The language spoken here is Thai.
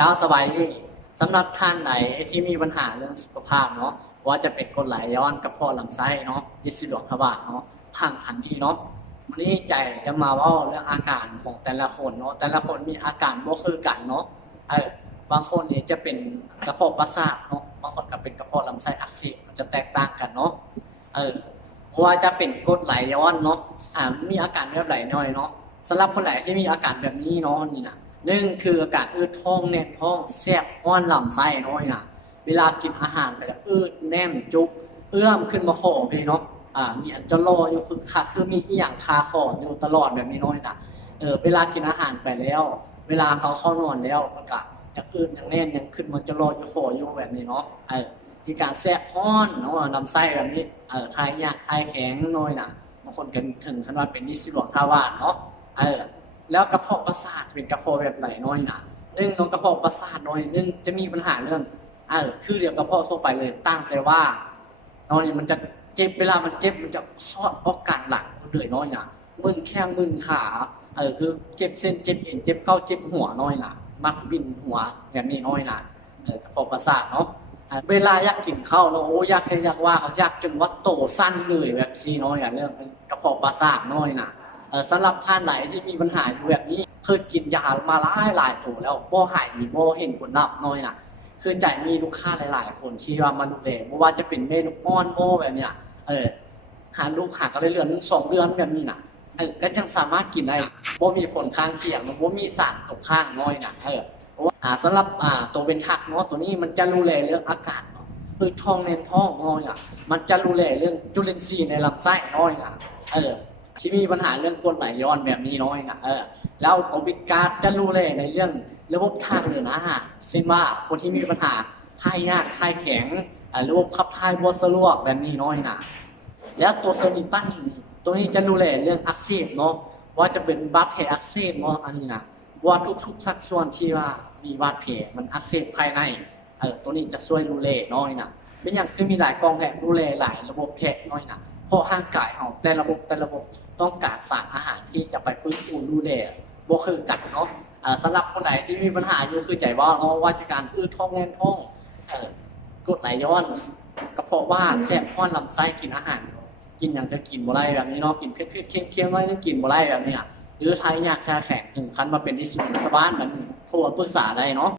เจ้าสบายดีสำหรับท่านไหนที่มีปัญหาเรื่องสุขภาพเนาะว่าจะเป็นกรดไหลย้อนกระเพาะลำไส้เนาะยิสดวงทวารเนาะทางทันนี้เนาะวันนี้ใจจะมาว่าเรื่องอาการของแต่ละคนเนาะแต่ละคนมีอาการบ่คือกันเนาะบางคนเนี่ยจะเป็นกระเพาะประสาทเนาะบางคนก็เป็นกระเพาะลำไส้อักเสบมันจะแตกต่างกันเนาะว่าจะเป็นกรดไหลย้อนเนาะมีอาการแบบไหลน้อยเนาะสำหรับคนไหนที่มีอาการแบบนี้เนาะนี่นะหนึ่งคืออาการอืดท้องแน่นท้องแสบอ้อนลำไส้น้อยนะเวลากินอาหารไปแล้วอืดแน่นจุกเอื้อมขึ้นมาคอไปเนาะมีอันจะรออยู่คือมีอีหยังคาคออยู่ตลอดแบบนี้น้อยนะเวลากินอาหารไปแล้ว เวลาเขาเข้านอนแล้วมันก็ยังอืดยังแน่นยังขึ้นมาจะรออยู่คออยู่แบบนี้เนาะมีการแสบอ้อนเนาะลำไส้แบบนี้ทายยากทายแข็งน้อยนะบางคนกันถึงขนาดเป็นนิสิตหลวงทวารเนาะแล้วกระเพาะประสาทเป็นกระเพาะแบบไหลน้อยนะนึ่งน้องกระเพาะประสาทน้อยนึ่งจะมีปัญหาเรื่องคือเรียกกระเพาะทั่วไปเลยตั้งแต่ว่าน้อยมันจะเจ็บเวลามันเจ็บมันจะซอดออกกลางหลังเลยน้อยนะมึนแข้งมึนขาคือเจ็บเส้นเจ็บเอ็นเจ็บเก้าเจ็บหัวน้อยนะมักบินหัวแบบนี้น้อยนะกระเพาะประสาทเนาะเวลาอยากกินข้าวเนาะโอ้อยากว่าเขาอยากจนว่าโตสั้นเลยแบบซีน้อยเรื่องกระเพาะประสาทน้อยนะสำหรับท่านไหนที่มีปัญหาอยู่แบบนี้เคยกินยามาหลายตัวแล้วบ่หายมีบ่เห็นผลลัพธ์น้อยนะคือใจมีลูกค้าหลายๆคนที่ว่ามาดูแลไม่ว่าจะเป็นเมนูอ้อนโบแบบเนี้ยหาลูกหากันเรื่อยๆ2 เดือนแบบนี้นะก็ยังสามารถกินได้บ่มีผลข้างเคียงบ่มีสารตกค้างน้อยนะเพราะว่าสำหรับตัวเป็นทักเนาะตัวนี้มันจะดูแลเรื่องอากาศเนาะคือท้องแน่นท้องน้อยมันจะดูแลเรื่องจุลินทรีย์ในลำไส้น้อยที่มีปัญหาเรื่องกรดไหลย้อนแบบนี้น้อยแล้วโควิดการ์ดจะรู้เลยในเรื่องระบบทางเดินอาหารเช่นว่าคนที่มีปัญหาถ่ายยากถ่ายแข็งระบบขับถ่ายบ่สะดวกแบบนี้น้อยแล้วตัวเซอร์มิตันตัวนี้จะดูแลเรื่องอักเสบเนาะว่าจะเป็นบาดแผลอักเสบเนาะอันนี้นะว่าทุกสัดส่วนที่ว่ามีบาดแผลมันอักเสบภายในตัวนี้จะช่วยดูแลน้อยเป็นอย่างคือมีหลายกองแหละดูแลหลายระบบแผลน้อยเพราะร่างกายของแต่ระบบต้องการสารอาหารที่จะไปฟื้นฟูดูแลบ่คือกันเนาะสำหรับคนไหนที่มีปัญหาอยู่คือใจว่าเนาะว่าจะการอืดท้องแน่นท้องกรดไหลย้อนกระเพาะว่าแสบท้องลำไส้กินอาหารกินอย่างจะกินบ่ได้แบบนี้เนาะกินเผ็ดๆเค็มๆไว้จะกินบ่ได้แบบนี้หรือทายยากแค่แข็งถึงขั้นมาเป็นที่สุดสบายแบบนี้โทรปรึกษาได้เนาะ